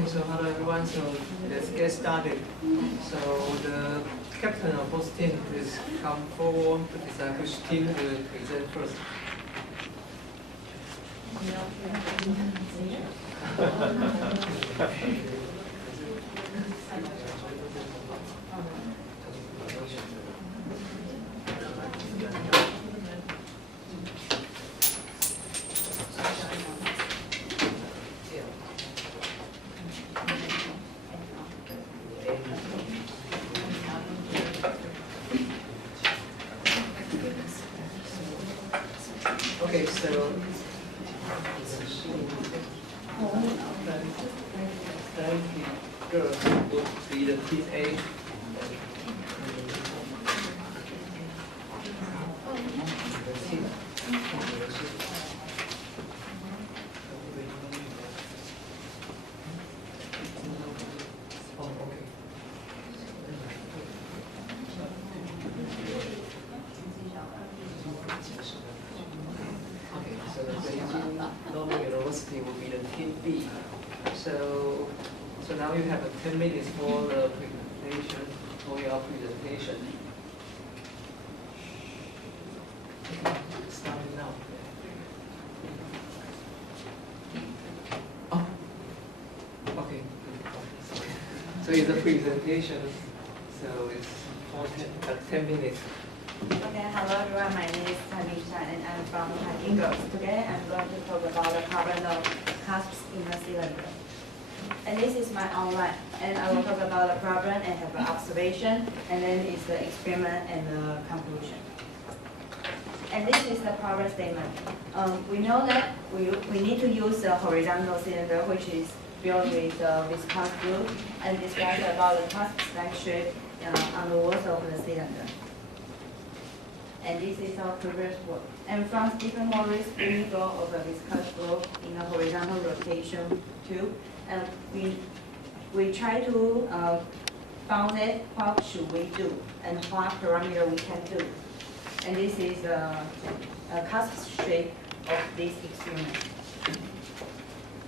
Okay, so hello everyone. So let's get started. So the captain of both teams please come forward to decide which team will present first. Okay, so Plancky Girls will be the team A. So the Beijing Normal University will be the team B. So now you have 10 minutes for the presentation, for your presentation. Starting now. Oh, okay. So it's a presentation, so it's for 10 minutes. Okay, hello everyone, my name is Tanisha and I'm from Plancky Girls. Today I'm going to talk about the problem of cusps in a cylinder. And this is my outline, and I will talk about the problem and have an observation, and then is the experiment and the conclusion. And this is the problem statement. We know that we need to use a horizontal cylinder which is built with viscous glue and describe about the cusp-like shape on the walls of the cylinder. And this is our previous work. And from Stephen Morris, we go over viscous glue in a horizontal rotation tube. And we try to found it, what should we do, and what parameter we can do. And this is a cusp shape of this experiment.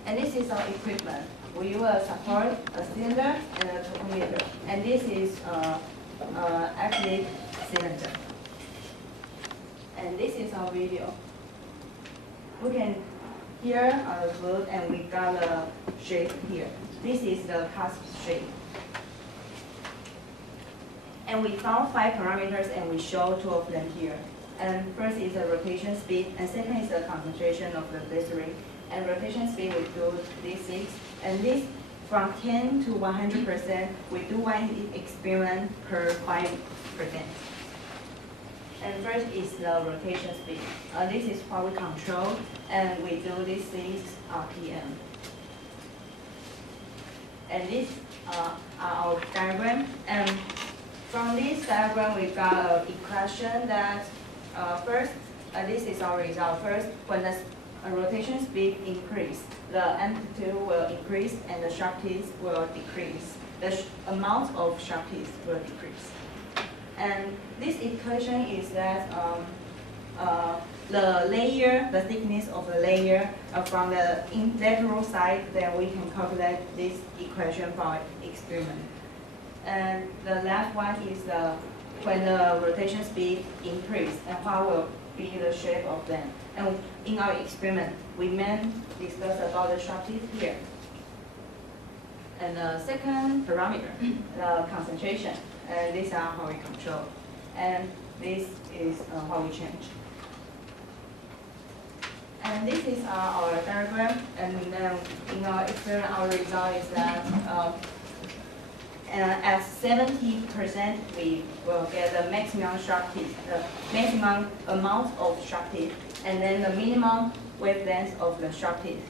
And this is our equipment. We will support a cylinder and a tachometer. And this is acrylic cylinder. And this is our video. We can hear the glue and we got a shape here. This is the cusp shape. And we found 5 parameters and we show 2 of them here. And first is the rotation speed, and second is the concentration of the glycerin. And rotation speed we do D6, and this from 10 to 100%, we do one experiment per 5%. And first is the rotation speed. This is what we control, and we do this 6 RPM. And this are our diagram. And from this diagram, we got an equation that first, this is our result. First, when the rotation speed increase, the amplitude will increase and the sharpness will decrease. The amount of sharpness will decrease. And this equation is that the layer, the thickness of the layer from the lateral side, then we can calculate this equation for experiment. And the last one is when the rotation speed increase and what will be the shape of them. And in our experiment, we mainly discuss about the sharpness here. And the second parameter, the concentration. And these are how we control. And this is how we change. And this is our diagram. And then in our experiment, our result is that at 70%, we will get the maximum sharpness, the maximum amount of sharpness, and then the minimum wavelength of the sharpness.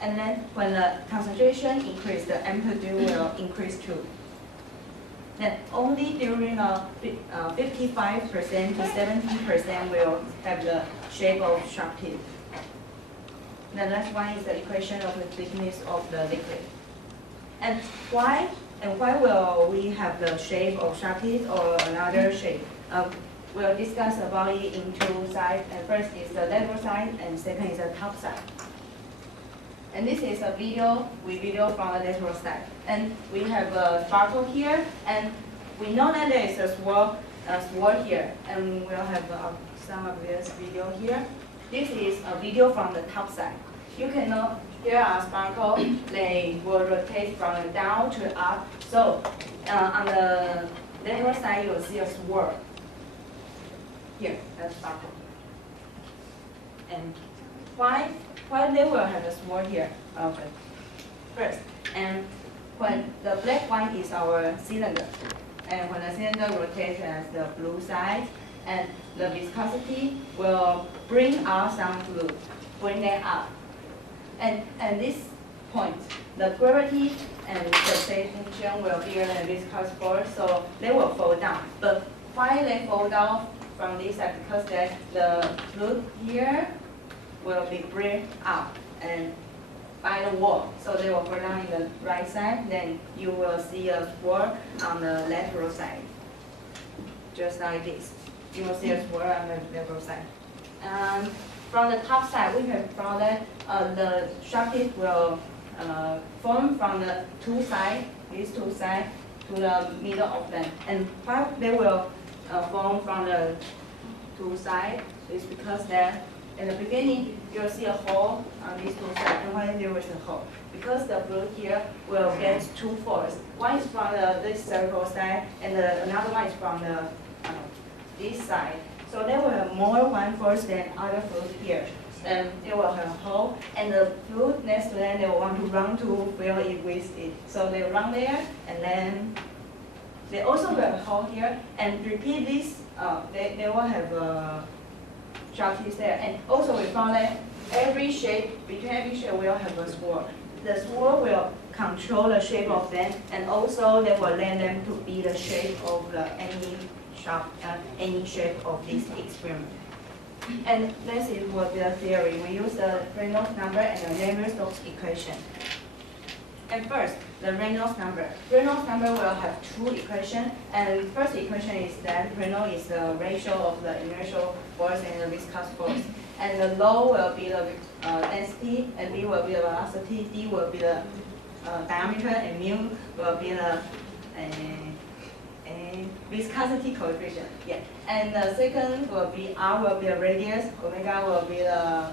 And then when the concentration increases, the amplitude will increase too. Then only during 55% to 70% will have the shape of sharpness. The last one is the equation of the thickness of the liquid. And why will we have the shape of sharpness or another shape? We'll discuss about it in 2 sides. And first is the lateral side, and second is the top side. And this is a video, we video from the lateral side. And we have a sparkle here, and we know that there is a swirl here, and we'll have some of this video here. This is a video from the top side. You can know here are sparkle, they will rotate from the down to up. So on the lateral side, you'll see a swirl. Here, that's sparkle. And why they will have a swirl here? Okay. First, and when the black one is our cylinder, and when the cylinder rotates as the blue side, and the viscosity will bring out some fluid, bring that up. And this point, the gravity and the tension will be the viscous force, so they will fall down. But why they fall down from this side? Because the fluid here will be bring out and by the wall, so they will fall down in the right side. Then you will see a swirl on the lateral side, just like this. You will see a swirl on the lateral side. From the top side, we have found that the sharp tip will form from the two sides, these two sides, to the middle of them. And why they will form from the two sides is because that in the beginning you'll see a hole on these two sides. And why there was a hole? Because the fluid here will get two forces. One is from this circle side, and another one is from the this side. So they will have more one force than other fluid here. And they will have a hole, and the fluid next to them, they will want to run to fill it with it. So they run there, and then they also will have a hole here, and repeat this, they will have a sharp tips there. And also we found that between every shape will have a swirl. The swirl will control the shape of them, and also they will let them to be the shape of any shape of this experiment. And this is what the theory. We use the Reynolds number and the Navier-Stokes equation. And first, the Reynolds number. Reynolds number will have two equations. And first equation is that Reynolds is the ratio of the inertial force and the viscous force. And the low will be the density, and V will be the velocity, D will be the diameter, and mu will be the viscosity coefficient. Yeah. And the second will be R will be the radius, omega will be the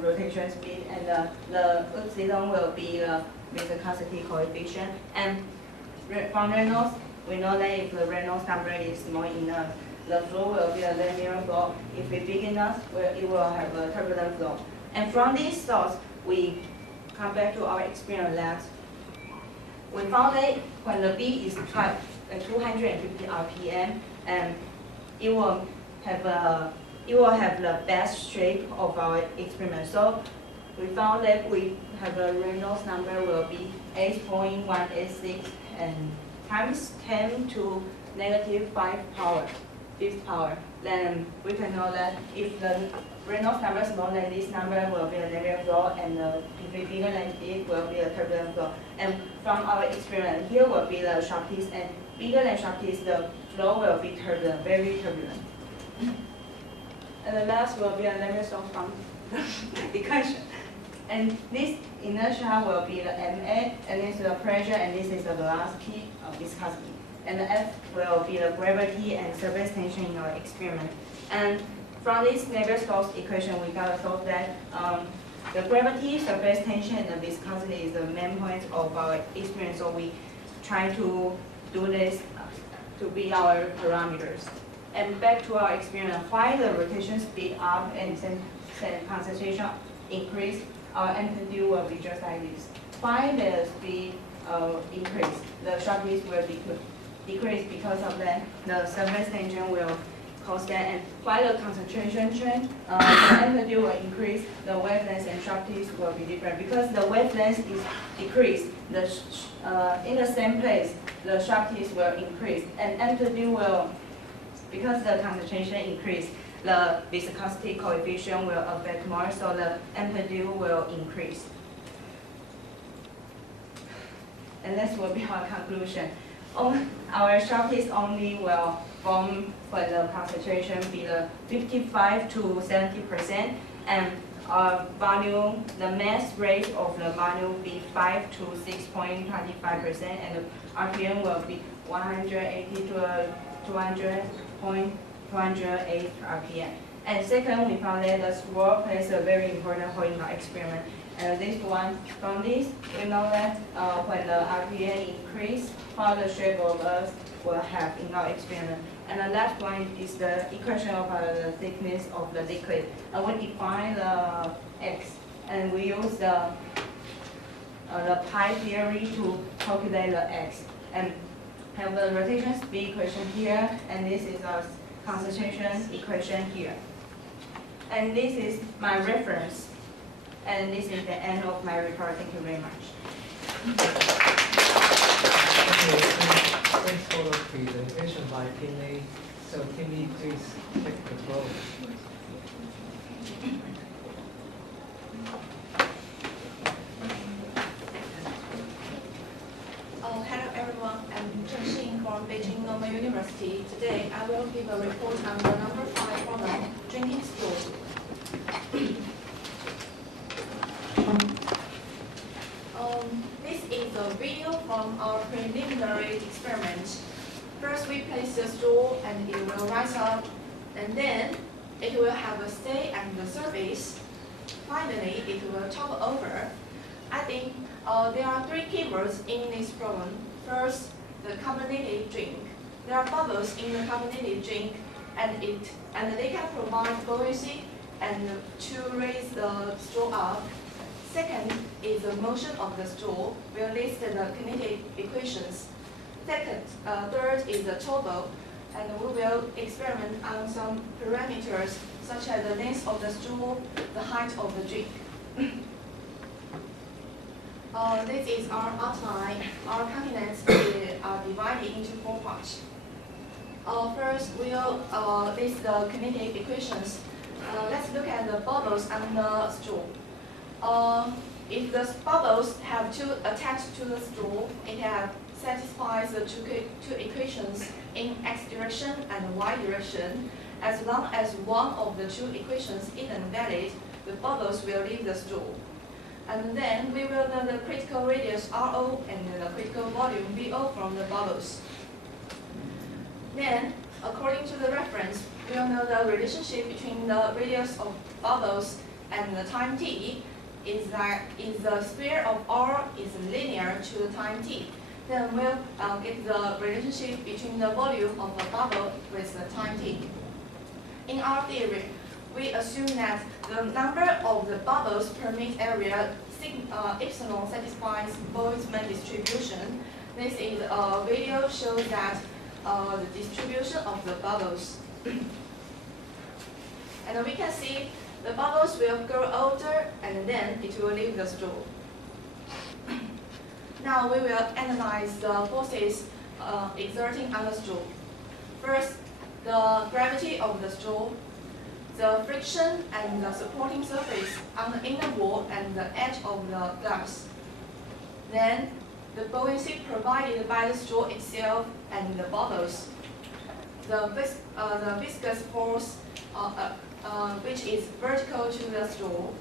rotation speed, and the epsilon will be the viscosity coefficient. And from Reynolds, we know that if the Reynolds number is small enough, the flow will be a linear flow. If it's big enough, it will have a turbulent flow. And from these thoughts, we come back to our experience labs. We found that when the V is 250 RPM, and it will have the best shape of our experiment. So we found that we have a Reynolds number will be 8.186 and times 10 to negative 5th power. Then we can know that if the Reynolds number is smaller than this number, will be a linear flow, and if it's bigger than it, will be a turbulent flow. And from our experiment, here will be the sharp tips, and bigger than sharp tips, the flow will be turbulent, very turbulent. And the last will be a Navier-Stokes equation. And this inertia will be the MA, and this is the pressure, and this is the velocity of viscosity. And the F will be the gravity and surface tension in our experiment. And from this Navier-Stokes equation, we got to solve that the gravity, surface tension, and the viscosity is the main points of our experiment. So we try to do this to be our parameters. And back to our experiment, why the rotation speed up and concentration increase, our amplitude will be just like this. Why the speed increase, the sharpness will decrease because of that. The surface tension will cause that, and while the concentration change, the amplitude will increase, the wavelength and sharpness will be different. Because the wavelength is decreased, in the same place, the sharpness will increase, and amplitude will, because the concentration increase, the viscosity coefficient will affect more, so the amplitude will increase. And this will be our conclusion. Our sharpness only will form when the concentration be the 55 to 70%, and volume, the mass rate of the volume will be 5 to 6.25%, and the RPM will be 180 to 200.208 RPM. And second, we found that the swirl plays a very important role in our experiment. And this one, from this, we know that when the RPM increase, how the shape of Earth will have in our experiment. And the last one is the equation of the thickness of the liquid. We define the X, and we use the pi theory to calculate the X. And have the rotation speed equation here, and this is a concentration equation here. And this is my reference. And this is the end of my report. Thank you very much. Thanks for the presentation by Pinley. So Pinley, please take the floor. Hello everyone, I'm Zheng Xin from Beijing Normal University. Today I will give a report on the number 5 problem, drinking straw. This is a video from our preliminary experiment. First we place the straw and it will rise up, and then it will have a stay at the surface. Finally, it will topple over. I think there are 3 keywords in this problem. First, the carbonated drink. There are bubbles in the carbonated drink, and they can provide buoyancy and to raise the straw up. Second is the motion of the straw. We'll list the kinetic equations. Third is the topple, and we will experiment on some parameters such as the length of the straw, the height of the drink. This is our outline. Our continents are divided into 4 parts. First, we'll list the kinetic equations. Let's look at the bubbles on the straw. If the bubbles have 2 attached to the straw, it satisfies the 2 equations in x direction and y direction. As long as one of the 2 equations isn't valid, the bubbles will leave the straw. And then we will know the critical radius RO and the critical volume VO from the bubbles. Then, according to the reference, we will know the relationship between the radius of bubbles and the time t is the sphere of R is linear to the time t. Then we'll get the relationship between the volume of a bubble with the time t. In our theory, we assume that the number of the bubbles per meter area epsilon satisfies Boltzmann distribution. This is a video shows that the distribution of the bubbles. And we can see the bubbles will grow older and then it will leave the straw. Now we will analyze the forces exerting on the straw. First, the gravity of the straw, the friction and the supporting surface on the inner wall and the edge of the glass. Then, the buoyancy provided by the straw itself and the bubbles. The viscous force which is vertical to the straw,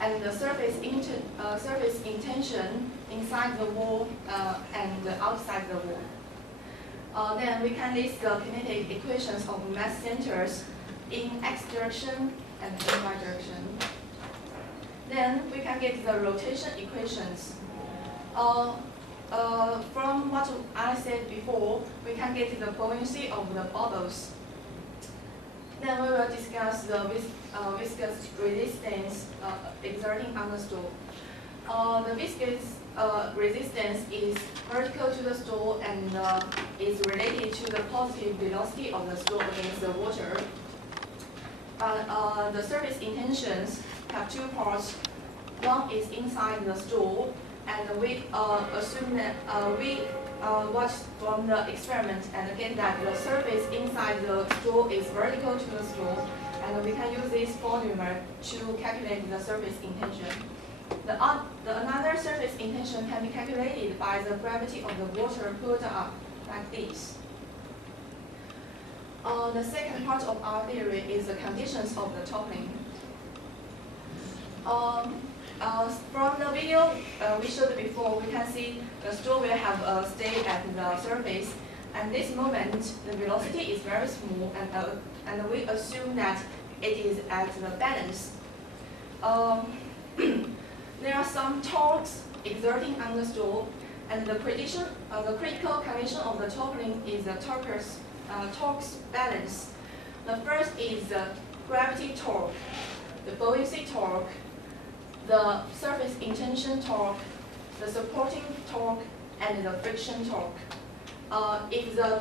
and the surface intention inside the wall and outside the wall. Then we can list the kinetic equations of mass centers in x direction and in y direction. Then we can get the rotation equations. From what I said before, we can get the buoyancy of the bubbles. Then we will discuss the viscous resistance exerting on the straw. The viscous resistance is vertical to the straw and is related to the positive velocity of the straw against the water. But the surface intentions have 2 parts. One is inside the straw, and we assume that we watch from the experiment and get that the surface inside the straw is vertical to the straw, and we can use this formula to calculate the surface intention. Another surface intention can be calculated by the gravity of the water put up, like this. The second part of our theory is the conditions of the toppling. From the video we showed before, we can see the straw will have a stay at the surface, and this moment the velocity is very small, and we assume that it is at the balance. There are some torques exerting on the straw, and the critical condition of the toppling is the torques balance. The first is the gravity torque, the buoyancy torque, the surface intention torque, the supporting torque, and the friction torque. If the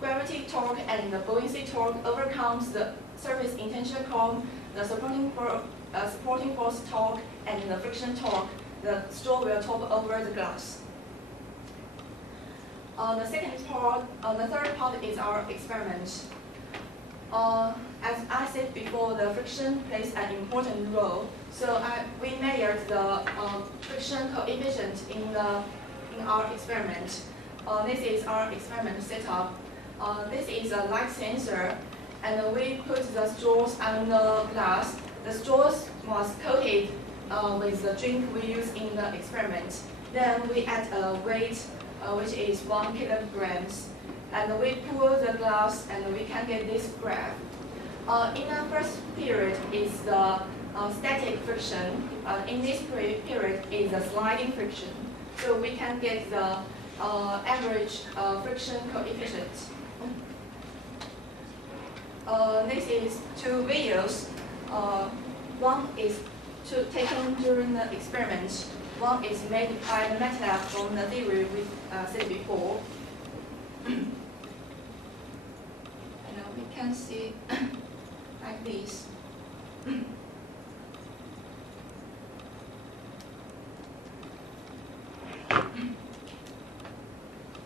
gravity torque and the buoyancy torque overcomes the surface intention torque, the supporting force torque, and the friction torque, the straw will topple over the glass. The third part is our experiment. As I said before, the friction plays an important role. So we measured the friction coefficient in our experiment. This is our experiment setup. This is a light sensor, and we put the straws on the glass. The straws was coated with the drink we use in the experiment. Then we add a weight, which is 1 kilogram, and we pull the glass, and we can get this graph. In the first period is the static friction. In this period is the sliding friction. So we can get the average friction coefficient. This is two videos. One is taken during the experiment. One is made by the MATLAB from the theory we said before. And we can see like this.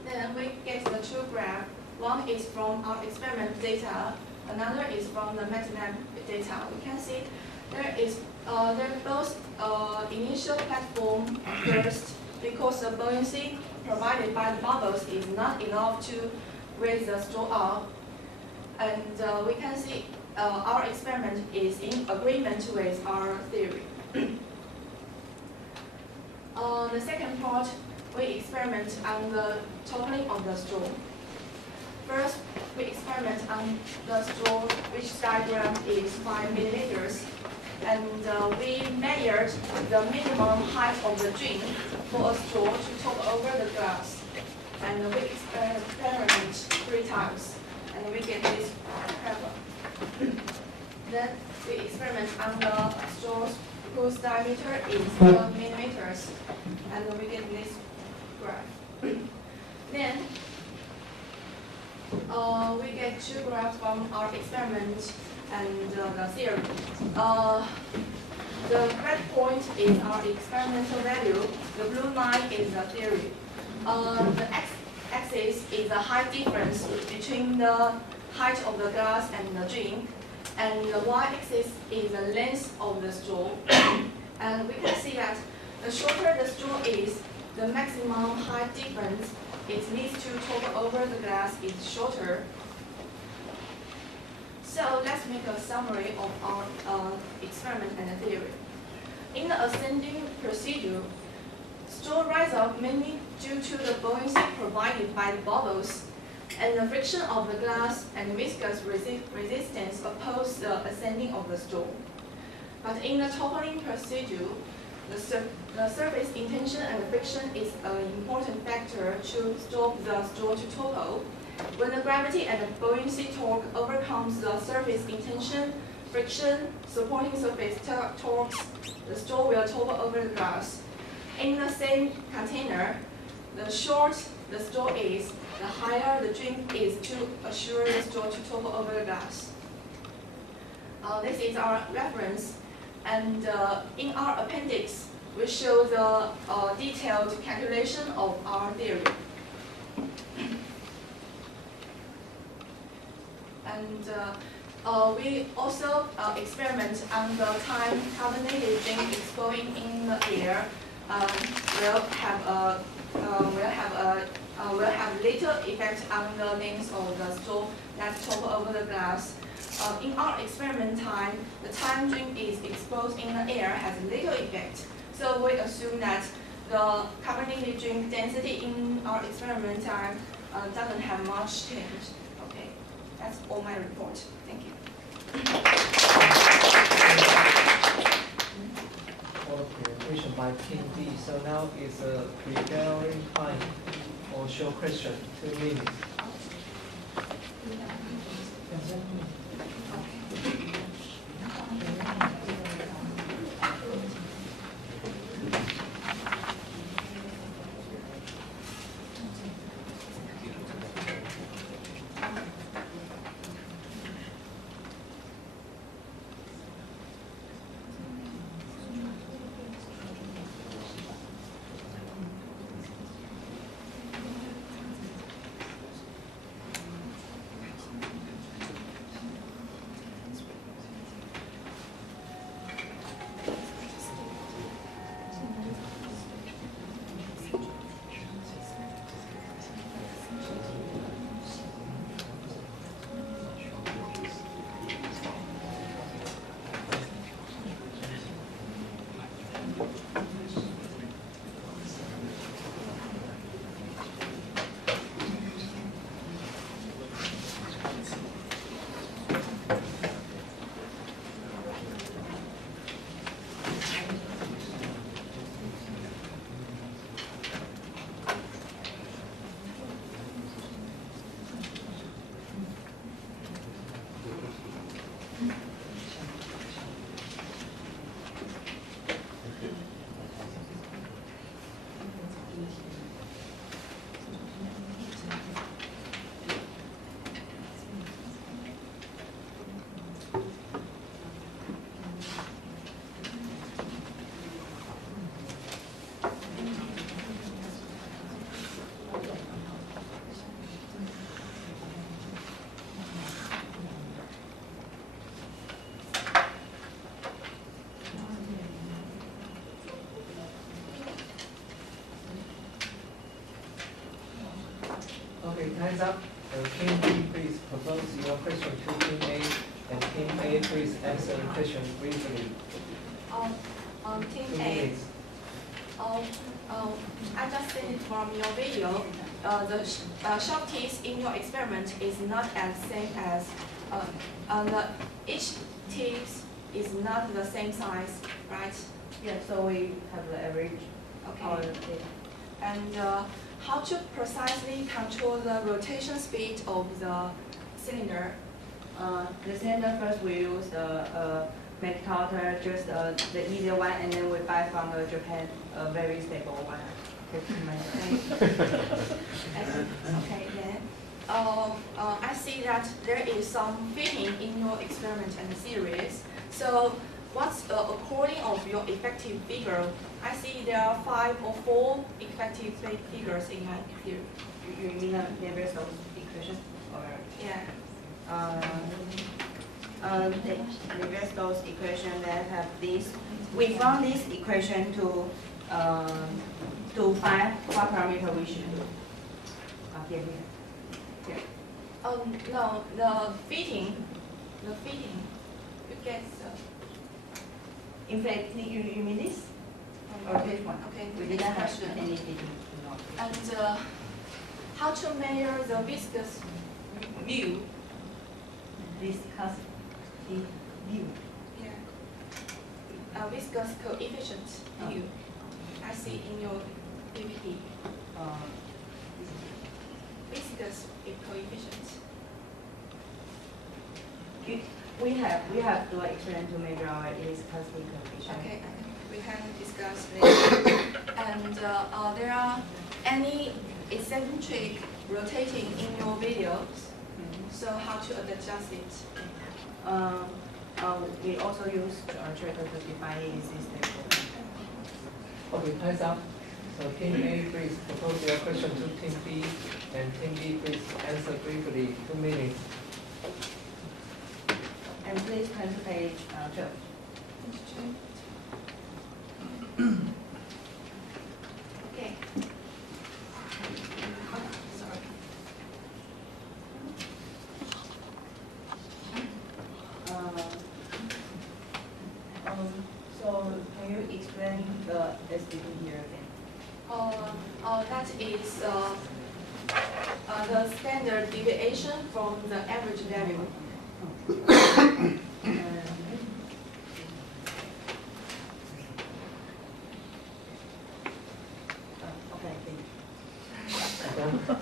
Then we get the two graphs. One is from our experiment data, another is from the MATLAB data. We can see they're both initial platform first, because the buoyancy provided by the bubbles is not enough to raise the straw up. And we can see our experiment is in agreement with our theory. The second part, we experiment on the toppling of the straw. First, we experiment on the straw, which diagram is 5 millimeters. And we measured the minimum height of the drink for a straw to topple over the glass. And we experiment 3 times, and we get this graph. Then we experiment on the straws whose diameter is 12 millimeters, and we get this graph. Then we get 2 graphs from our experiment and the theory. The red point is our experimental value. The blue line is the theory. The x-axis is the height difference between the height of the glass and the drink, and the y-axis is the length of the straw. And we can see that the shorter the straw is, the maximum height difference it needs to topple over the glass is shorter. So let's make a summary of our experiment and the theory. In the ascending procedure, straw rise up mainly due to the buoyancy provided by the bubbles, and the friction of the glass and viscous resistance oppose the ascending of the straw. But in the toppling procedure, the surface intention and friction is an important factor to stop the straw to topple. When the gravity and the buoyancy torque overcomes the surface intention, friction, supporting surface torques, the straw will topple over the glass. In the same container, the short the straw is, the higher the drink is to assure the straw to topple over the glass. This is our reference, and in our appendix, we show the detailed calculation of our theory. And we also experiment on the time carbonated drink is going in the air. Will have little effect on the length of the straw that topple over the glass. in our experiment time, the time drink is exposed in the air has little effect. So we assume that the carbonated drink density in our experiment time doesn't have much change. Okay, that's all my report. Thank you. For the presentation by Team B, so now is a preparing time for show question, 2 minutes. Okay, time's up. Team B, please propose your question to Team A, and Team A, please answer the question briefly. Team 2 A. minutes. I just seen it from your video. The shorties in your experiment is not as same as each tips is not the same size, right? Yeah, so we have the average. Okay. And how to precisely control the rotation speed of the cylinder? The cylinder first we use the McTotter, just the easier one, and then we buy from Japan a very stable one. Okay, then. I see that there is some fitting in your experiment and series. So what's according of your effective figure? I see there are 5 or 4 effective figures in your theory. You mean the Navier-Stokes equation? Or Yeah. the Navier-Stokes equation that have this. We found this equation to find what parameter we should do. Here. No, the fitting. You get In fact, you mean this? okay. Which one? Okay. We Next didn't have question. any fitting. No. And how to measure the viscous mu? Discuss the view. Yeah. Viscous coefficient mu. I see in your PPT. Viscous coefficient. We have to experiment to measure our viscous coefficient. Okay, we can discuss later. And there are any eccentric rotating in your videos. So how to adjust it? We also use tracker to define this table. Okay, time's up. So Team A, please propose your question to Team B, and Team B, please answer briefly, 2 minutes. And please turn to page 12. Okay. Sorry. explain the SDP here again? That is the standard deviation from the average value. Okay, thank you.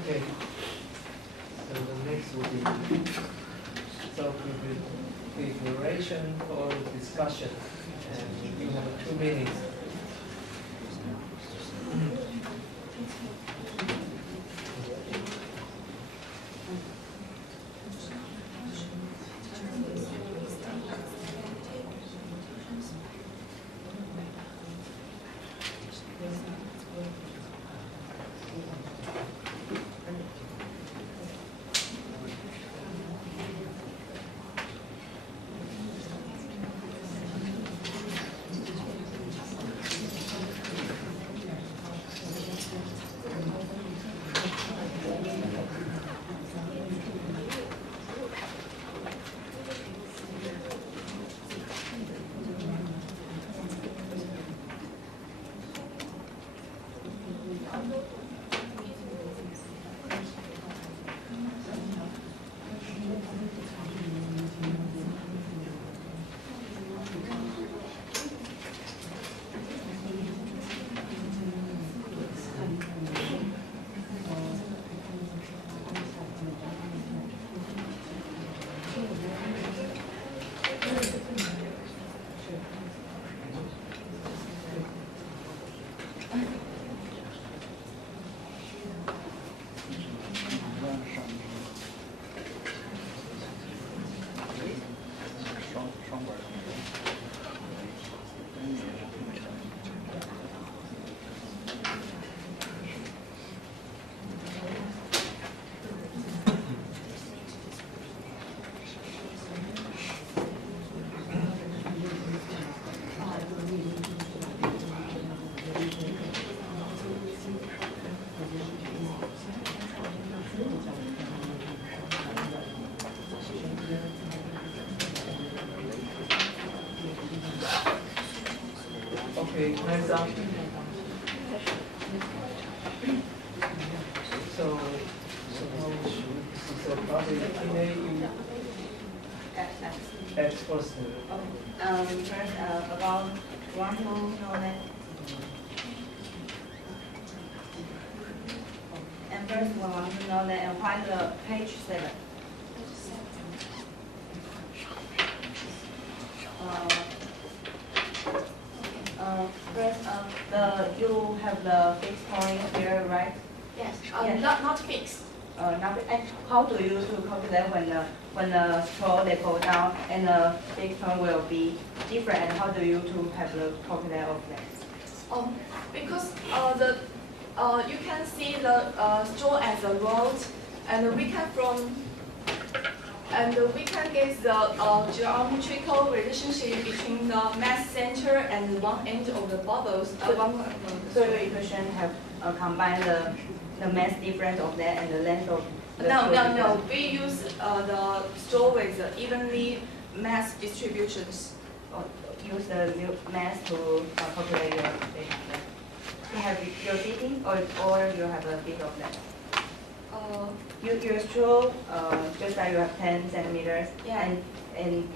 Okay. So the next will be preparation for discussion, and you have 2 minutes. Okay, time's up. So probably Tina, you X first. First, about want to know that. And first, we want to know that and find the page 7. First, you have the fixed point here, right? Yes. Yes. Not fixed. How do you to calculate when the scroll they go down and the fixed point will be different? And how do you to have the calculate of that? Because you can see the straw as a rod, and we can get the geometrical relationship between the mass center and one end of the bottles. So your equation have combined the mass difference of that and the length of the No. We use the straw with evenly mass distributions. Use the mass to calculate your data. You have your fitting or you have a bit of that? Your straw, just like you have 10 centimeters, Yeah. and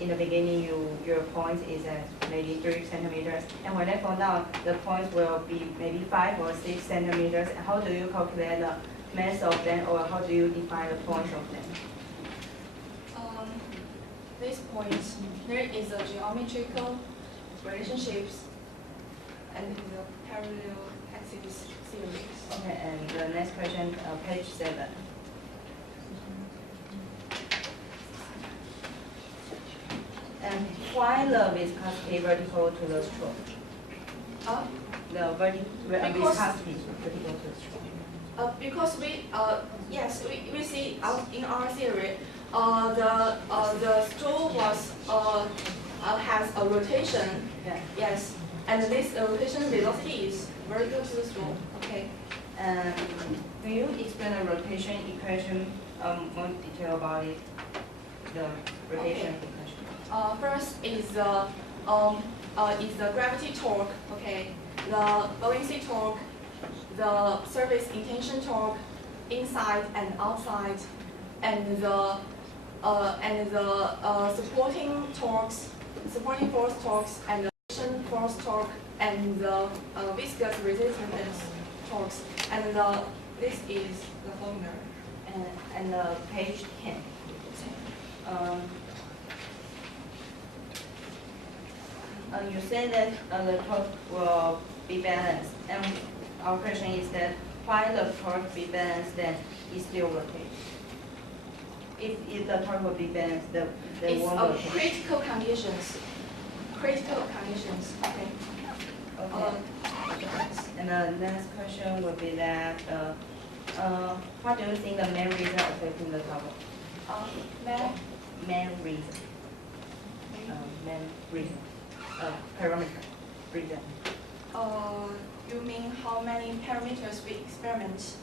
in the beginning your point is at maybe 3 centimeters, and when they fall down, the point will be maybe 5 or 6 centimeters. How do you calculate the mass of them, or how do you define the points of them? This point, there is a geometrical relationships and the parallel axis series. Okay, and the next question, page 7. And why the viscosity vertical to the straw? The viscosity vertical to the straw. Because we see in our theory, the straw has a rotation. Yeah. Yes, and this rotation velocity is vertical to the straw. Okay. And can you explain the rotation equation more detail about it? The rotation equation. First is is the gravity torque, okay, the buoyancy torque, the surface intention torque, inside and outside, and the supporting torques, supporting force torques, and the friction force torque, and the viscous resistance torques, and this is the formula. And page 10. You say that the torque will be balanced, and our question is that why the torque be balanced, then it still rotates. If the torque will be balanced, the won't rotate. Critical conditions. Critical conditions. Okay. Okay. And the next question would be that what do you think the main reason affecting the trouble? Main reason. Main reason. Parameter reason. You mean how many parameters we experiment?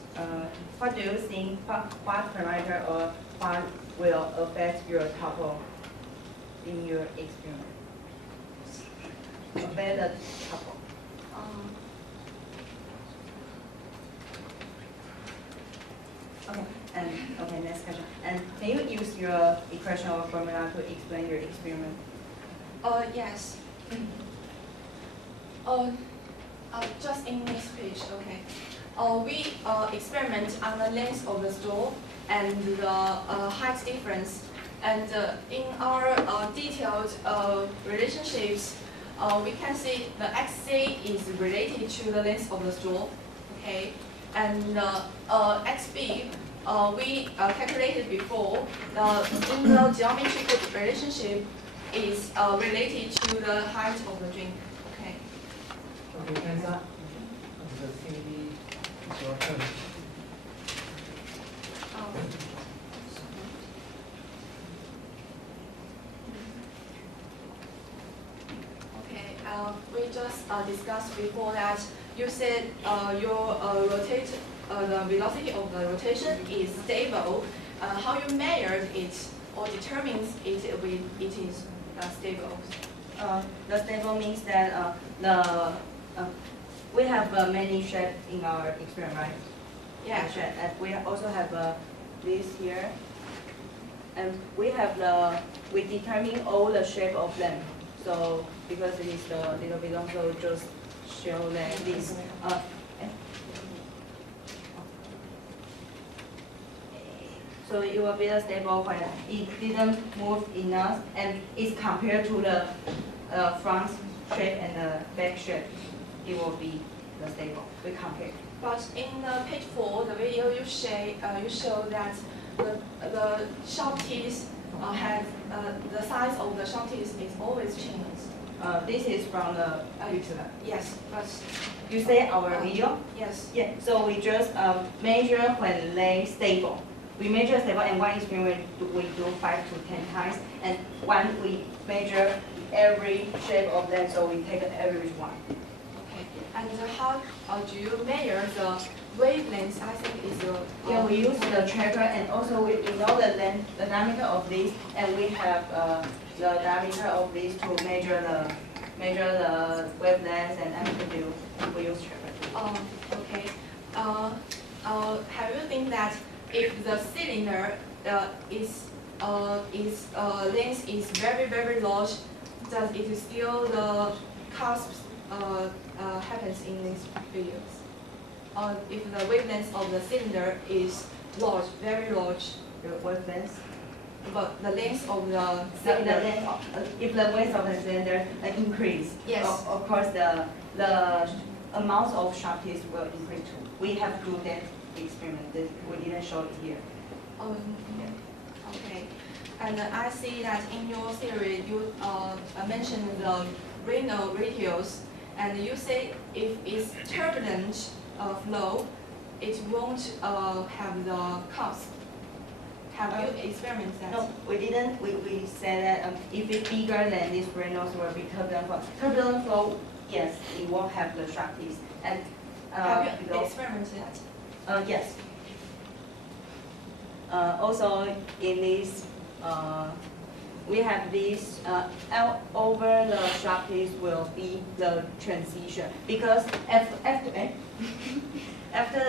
What do you think? What parameter or what will affect your trouble in your experiment? Affect the trouble. Okay, next question. And can you use your equation or formula to explain your experiment? Yes. Just in this page, okay. We experiment on the length of the stool and the height difference. And in our detailed relationships, we can see the XC is related to the length of the stool, okay? And XB, we calculated before, in the geometric relationship is related to the height of the drink, okay? Okay, hands up. The TV is your turn. Okay, we just discussed before that you said your the velocity of the rotation is stable. How you measured it or determines it is stable? The stable means that we have many shapes in our experiment, right? Yeah. And we also have this here, and we determine all the shape of them. So because it is a little bit long, so just show that this. So it will be stable when it didn't move enough, and it's compared to the front shape and the back shape. It will be the stable. We compare. But in page 4, the video you show that the sharp teeth has the size of the sharp teeth is always changed. This is from the YouTube. Yes, but you say our video? Yes. Yeah. So we just measure when they stable. We measure stable, and one experiment we do 5 to 10 times, and one we measure every shape of them. So we take an average one. Okay. And how do you measure the wavelength? I think is your. Yeah, we use the tracker, and also we know the length, the diameter of this, and we have the diameter of this to measure the wavelength and amplitude. We use tracker. Okay. Have you think that if the cylinder length is very large, does it still the cusps happens in these videos? If the wavelength of the cylinder is large, very large, The wavelength. but the length of the The cylinder, length if the length of the cylinder increase, Yes. of course the amount of sharp teeth will increase too. We have to do that experiment. We didn't show it here. okay. And I see that in your theory you mentioned the Reynolds ratios, and you say if it's turbulent flow, it won't have the cusp. Have you experimented that? No, we didn't. We said that if it's bigger than this Reynolds will be turbulent flow. Turbulent flow, yes, it won't have the sharp teeth. And Have you experimented that? Yes. Also in this we have this, over the sharp piece will be the transition, because after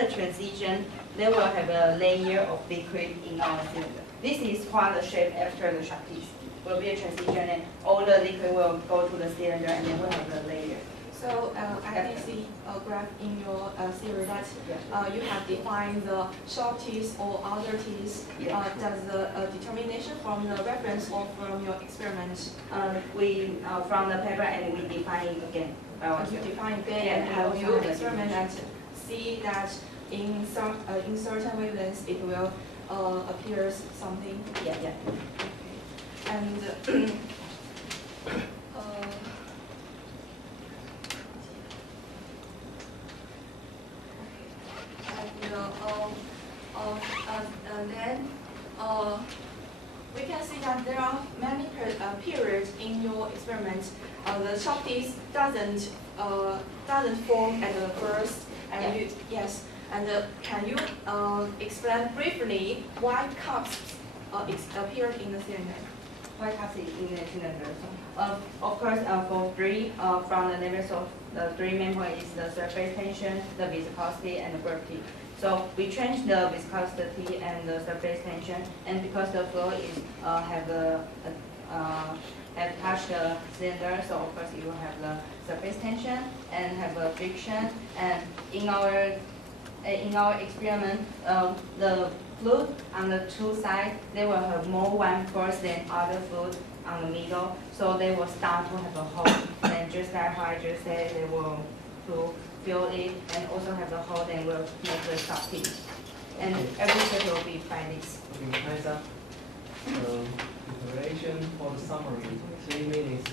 the transition, they will have a layer of liquid in our cylinder. This is what the shape after the sharp piece will be a transition, and all the liquid will go to the cylinder, and then we'll have the layer. So I can see a graph in your theory that you have defined the short teeth or outer teeth. Does the determination from the reference or from your experiment? We from the paper, and we define it again. You define again, and you experiment and see that in certain wavelengths it will appear something. Yeah. Okay. And then we can see that there are many periods in your experiment. The sharp teeth doesn't form at the first, and And can you explain briefly why cusps appeared in the cylinder? Why cusps in the cylinder? Of course, for three, from the levels of the three main points is the surface tension, the viscosity, and the gravity. So we change the viscosity and the surface tension, and because the flow is have touched the cylinder, so of course you will have the surface tension and have a friction. And in our experiment, the fluid on the two sides, they will have more one force than other fluid on the middle, so they will start to have a hole. And just like how I just said, they will fill it and also have the hole, then will make the sharp piece. And every step will be by this. Okay, nice up. Preparation for the summary, 3 minutes.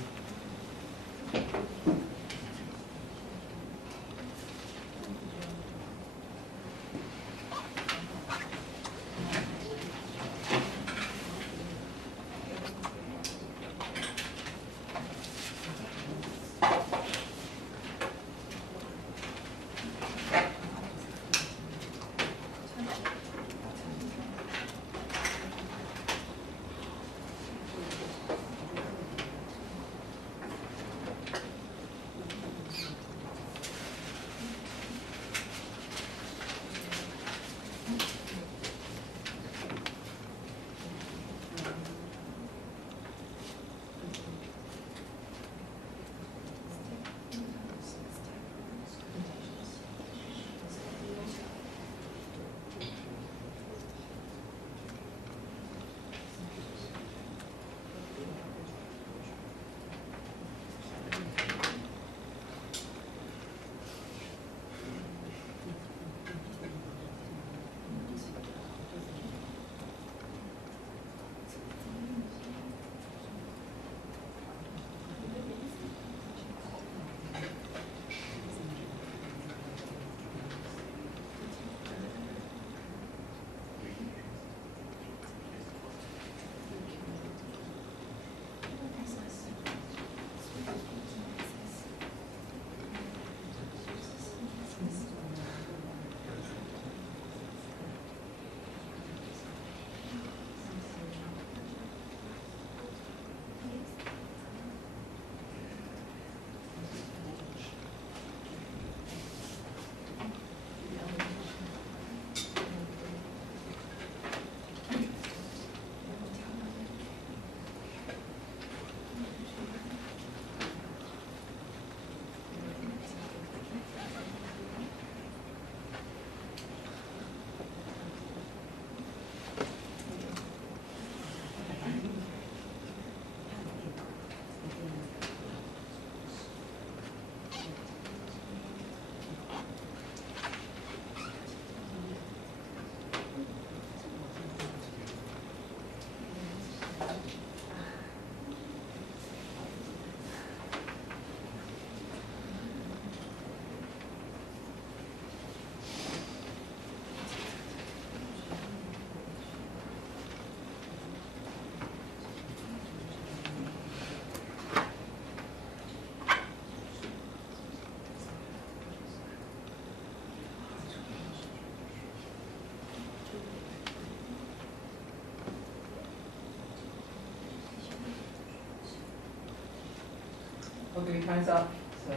Okay, time's up. So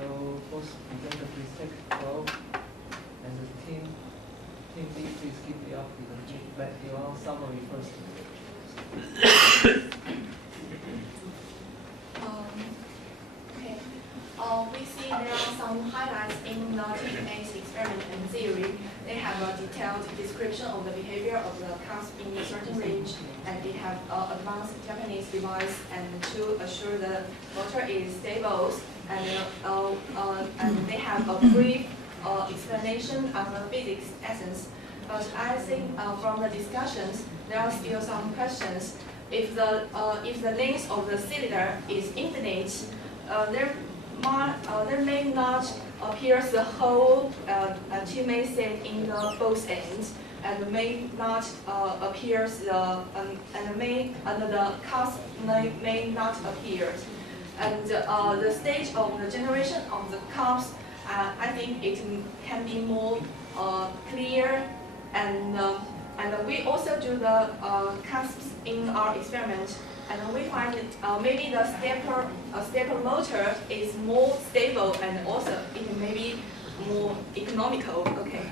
first presenter, please take 12. And the team B, please give the update. Let your summary first. Okay. We see there are some highlights in the Team A's experiment and theory. They have a detailed description of the behavior of the cusp in a certain range, and they have advanced Japanese device and to assure the motor is stable, and they have a brief explanation of the physics essence. But I think from the discussions, there are still some questions. If the length of the cylinder is infinite, there may not appear the whole two-may set in the both ends, and may not appear the cusp may not appear. And the stage of the generation of the cusp, I think it can be more clear, and we also do the cusps in our experiment, and we find that maybe the stepper motor is more stable, and also it may be more economical. Okay,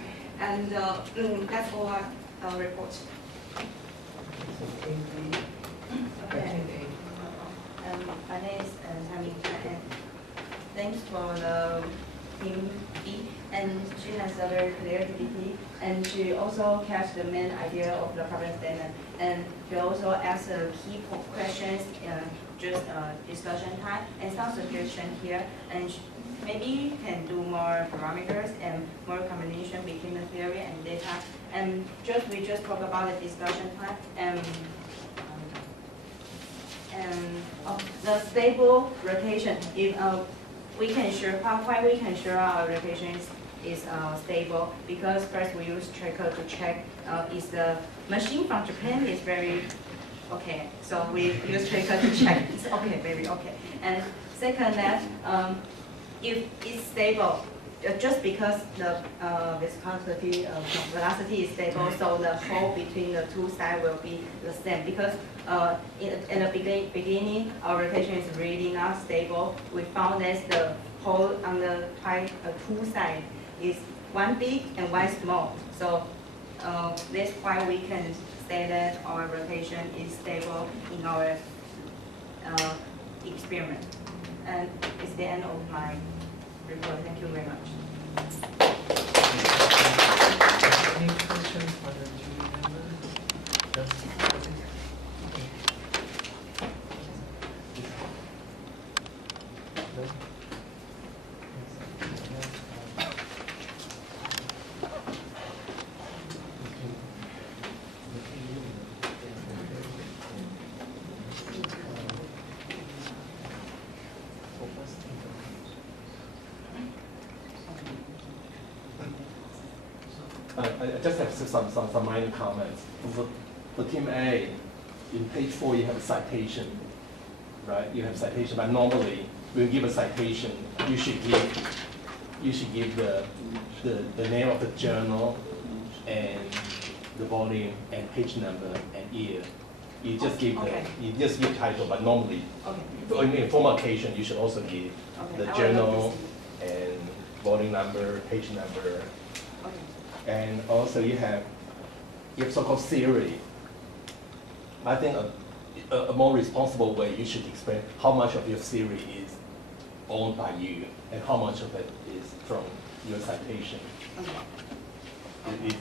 and that's all I report. Okay. My name is Tammy, and thanks for the team B, and she has a very clear PPT, and she also catch the main idea of the problem statement, and she also asked the key questions just discussion time, and some suggestion here, and maybe can do more parameters and more combination between the theory and data, and we just talk about the discussion time, and the stable rotation. If we can ensure why we can ensure our rotation is stable, because first we use tracker to check is the machine from Japan is very okay. So we use tracker to check it's okay, very okay. And second that if it's stable, just because the viscosity velocity is stable, so the hole between the two sides will be the same. Because in the beginning, our rotation is really not stable. We found that the hole on the two sides is one big and one small. So that's why we can say that our rotation is stable in our experiment. And it's the end of my report. Thank you very much. Any questions for the jury member? Yes. Okay. I just have some minor comments. For Team A, in page 4 you have a citation, right? You have citation, but normally when you give a citation, you should give the name of the journal and the volume and page number and year. You just give title, but normally, in formal occasion, you should also give the journal and volume number, page number. And also you have so-called theory. I think a more responsible way, you should explain how much of your theory is owned by you and how much of it is from your citation.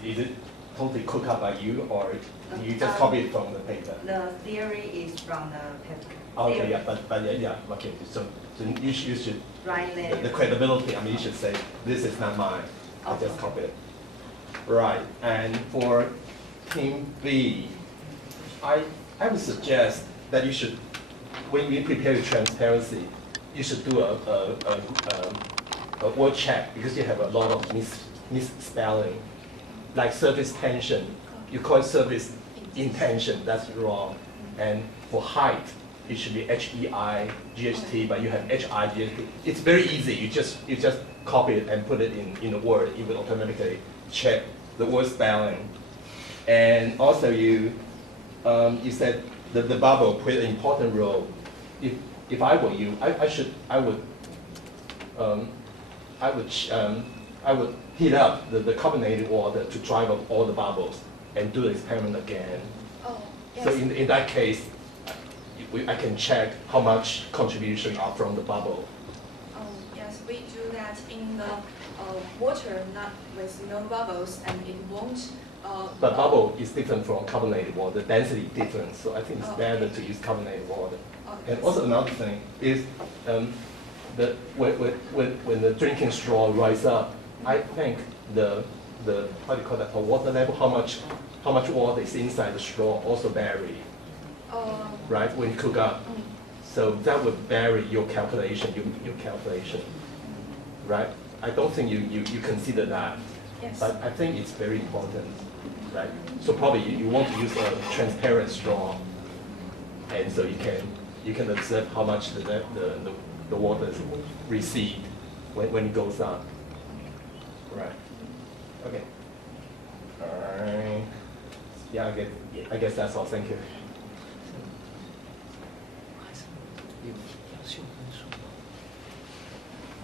Is it totally cooked up by you, or you just copy it from the paper? The theory is from the paper. Okay, yeah, but okay. So you should right there. The credibility. I mean, you should say this is not mine. I just copy it. Right, and for Team B, I would suggest that you should, when you prepare your transparency, you should do a word check, because you have a lot of misspelling, like surface tension. You call it surface intention. That's wrong. And for height, it should be HEI GHT, but you have HI GHT. It's very easy. You just copy it and put it in a word. It will automatically check the word spelling. And also you said that the bubble played an important role. If I were you, I would I would heat up the carbonated water to drive up all the bubbles and do the experiment again. Oh, yes. So in that case, I can check how much contribution are from the bubble. Oh, yes, we do that in the water, not with no bubbles, and it won't. But bubble is different from carbonated water, the density different, so I think it's Oh, better okay. to use carbonated water. Oh, And yes. also another thing is, when the drinking straw rise up, I think the how do you call that, the water level, how much water is inside the straw also vary, right, when you cook up. So that would vary your calculation, right? I don't think you consider that, Yes. but I think it's very important, right? So probably you want to use a transparent straw, and so you can observe how much the water is received when it goes up. Right. Okay. Alright. Yeah, I guess that's all. Thank you.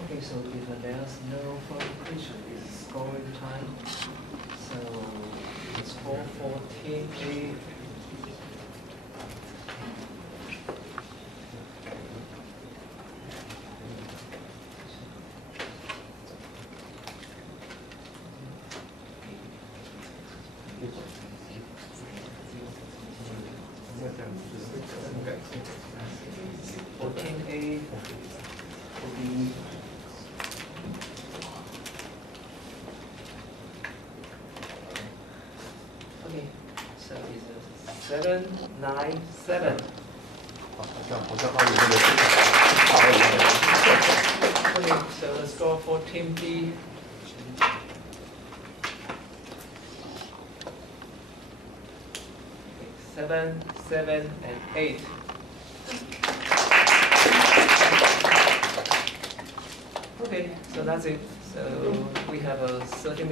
Okay, so if there's no further question, it's scoring time. So it's 4:14. Team A will be okay. So it's 7-9-7. 好像奥运那个大奥运。 Okay, so the score for Team B. Okay, 7-7-8. Okay, so that's it. So we have a 30 minutes.